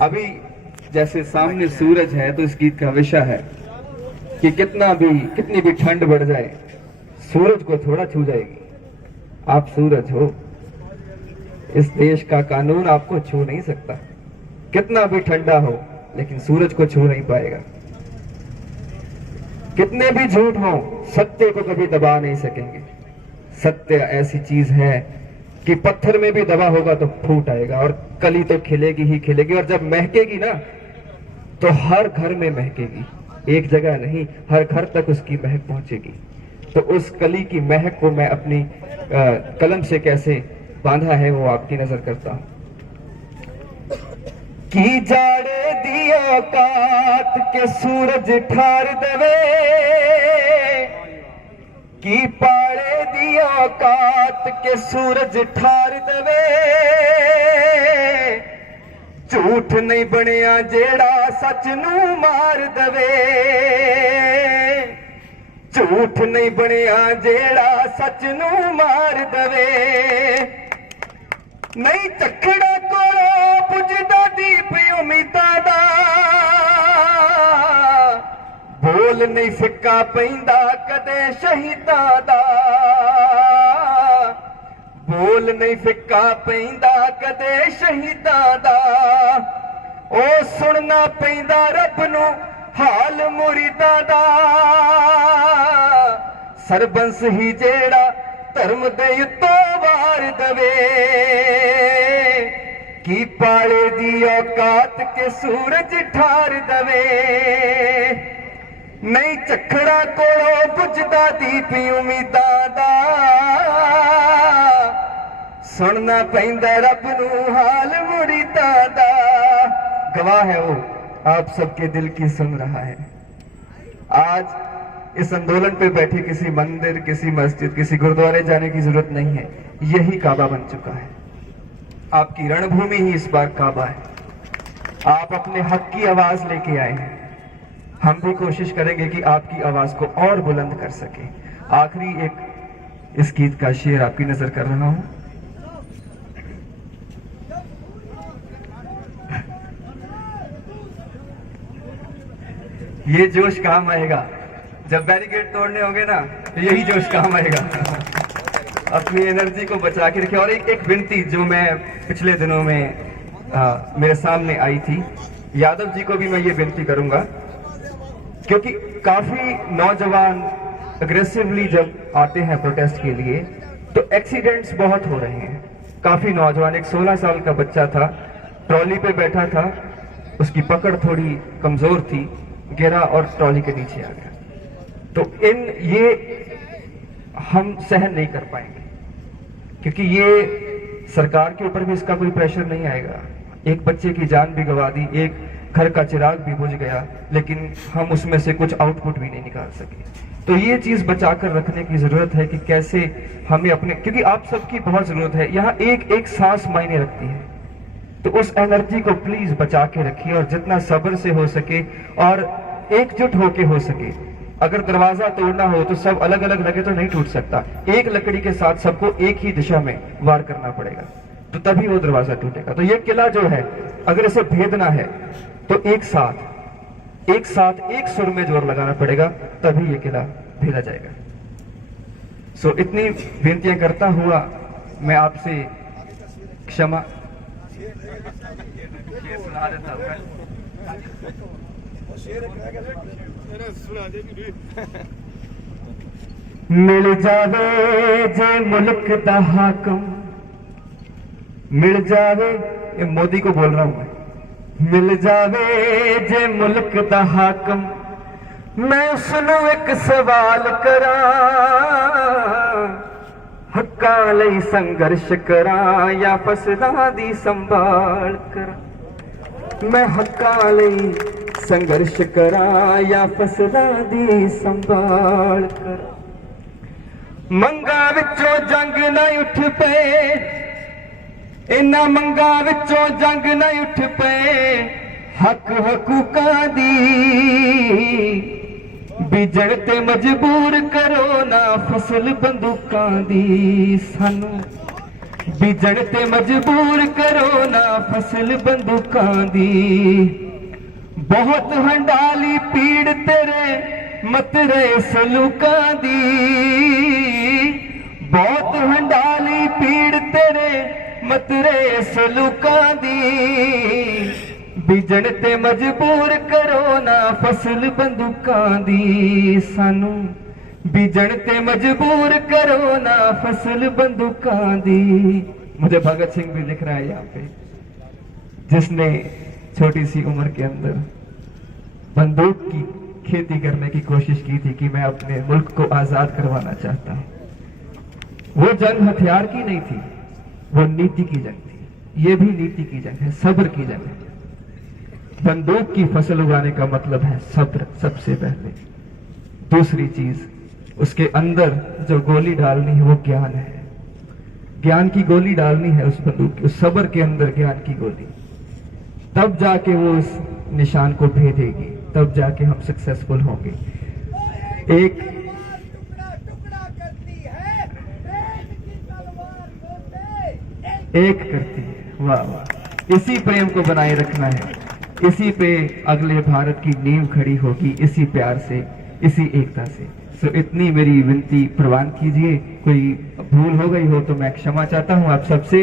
अभी जैसे सामने सूरज है तो इस गीत का विषय है कि कितनी भी ठंड बढ़ जाए सूरज को थोड़ा छू जाएगी। आप सूरज हो, इस देश का कानून आपको छू नहीं सकता। कितना भी ठंडा हो लेकिन सूरज को छू नहीं पाएगा। कितने भी झूठ हो सत्य को कभी दबा नहीं सकेंगे। सत्य ऐसी चीज है कि पत्थर में भी दबा होगा तो फूट आएगा और कली तो खिलेगी ही खिलेगी। और जब महकेगी ना तो हर घर में महकेगी, एक जगह नहीं, हर घर तक उसकी महक पहुंचेगी। तो उस कली की महक को मैं अपनी कलम से कैसे बांधा है वो आपकी नजर करता हूं। की जाड़े दिया काट के सूरज ठार देवे, की पाड़े दिया काट के सूरज ठार देवे। झूठ नहीं बनिया जेड़ा सच नू मार देवे। झूठ नहीं बनिया जेड़ा सच नू मार देवे। नहीं चखड़ा कोलों पुजदा दीप उम्मीदां दा। बोल नहीं फिक्का पैंदा कदे शहीदां दा। बोल नहीं फिक्का पैंदा कदे शहीदां दा। ओ सुनना पैंदा रब नू हाल मुरीदां दा। सरबंस ही जेड़ा धर्म दे उत्तों वार दवे। की पाले दी औकात के सूरज ठार दवे। नहीं चखड़ा कोलों बुझदा दीप उम्मीदां दा। सुनना पैंदा रब नू हाल मुरीदां दा। गवाह है वो, आप सबके दिल की सुन रहा है। आज इस आंदोलन पे बैठे किसी मंदिर, किसी मस्जिद, किसी गुरुद्वारे जाने की जरूरत नहीं है। यही काबा बन चुका है। आपकी रणभूमि ही इस बार काबा है। आप अपने हक की आवाज लेके आए हैं। हम भी कोशिश करेंगे कि आपकी आवाज को और बुलंद कर सके। आखिरी एक इस गीत का शेर आपकी नजर कर रहा हूं। ये जोश काम आएगा जब बैरिकेड तोड़ने होंगे ना, तो यही जोश काम आएगा। अपनी एनर्जी को बचा के रखिए। और एक विनती जो मैं पिछले दिनों में मेरे सामने आई थी, यादव जी को भी मैं ये विनती करूंगा, क्योंकि काफी नौजवान अग्रेसिवली जब आते हैं प्रोटेस्ट के लिए तो एक्सीडेंट्स बहुत हो रहे हैं। काफी नौजवान, एक 16 साल का बच्चा था, ट्रॉली पे बैठा था, उसकी पकड़ थोड़ी कमजोर थी, गिरा और ट्रॉली के नीचे आ गया। तो ये हम सहन नहीं कर पाएंगे, क्योंकि ये सरकार के ऊपर भी इसका कोई प्रेशर नहीं आएगा। एक बच्चे की जान भी गंवा दी, एक घर का चिराग भी बुझ गया, लेकिन हम उसमें से कुछ आउटपुट भी नहीं निकाल सके। तो ये चीज बचाकर रखने की जरूरत है कि कैसे हमें अपने, क्योंकि आप सबकी बहुत जरूरत है। यहाँ एक एक सांस मायने रखती है। तो उस एनर्जी को प्लीज बचा के रखिए और जितना सब्र से हो सके और एकजुट होके हो सके। अगर दरवाजा तोड़ना हो तो सब अलग अलग लगे तो नहीं टूट सकता। एक लकड़ी के साथ सबको एक ही दिशा में वार करना पड़ेगा, तो तभी वो दरवाजा टूटेगा। तो ये किला जो है, अगर इसे भेदना है तो एक साथ एक सुर में जोर लगाना पड़ेगा, तभी ये किला भेदा जाएगा। सो इतनी विनतियां करता हुआ मैं आपसे क्षमा सुना देता हूं। मिल जावे जे मुल्क दा हाकम, मिल जावे, ये मोदी को बोल रहा हूं मैं, मिल जावे जे मुल्क दा हाकम, मैं उसनू एक सवाल करा, हक्कां लई संघर्ष करा या फसदां दी संभाल करा। मैं हक्कां लई संघर्ष करा या फसदां दी संभाल करा। मंगा विचों जंग न उठ पे, इन्हां मंगा विचों जंग न उठ पे, हक हकूकां दी बीजण ते मजबूर करो ना फसल बंदूकां दी सानू बीजण ते मजबूर करो ना फसल बंदूकां दी बहुत हंडाली पीड़ तेरे मतरे सलूकां दी बहुत हंडाली पीड़ तेरे मतरे सलूकां दी बीजण ते मजबूर करो ना फसल बंदूकां दी सानू बीजण ते मजबूर करो ना फसल बंदूकां दी। मुझे भगत सिंह भी लिख रहा है यहाँ पे, जिसने छोटी सी उम्र के अंदर बंदूक की खेती करने की कोशिश की थी कि मैं अपने मुल्क को आजाद करवाना चाहता हूं। वो जंग हथियार की नहीं थी, वो नीति की जंग थी। ये भी नीति की जंग है, सब्र की जंग है। बंदूक की फसल उगाने का मतलब है सब्र सबसे पहले। दूसरी चीज, उसके अंदर जो गोली डालनी है वो ज्ञान है। ज्ञान की गोली डालनी है उस बंदूक की, उस सब्र के अंदर ज्ञान की गोली। तब जाके वो उस निशान को भेदेगी, तब जाके हम सक्सेसफुल होंगे। एक करती है, वाह वाह। इसी प्रेम को बनाए रखना है, इसी पे अगले भारत की नींव खड़ी होगी, इसी प्यार से, इसी एकता से। सो इतनी मेरी विनती प्रवान कीजिए। कोई भूल हो गई हो तो मैं क्षमा चाहता हूं आप सबसे।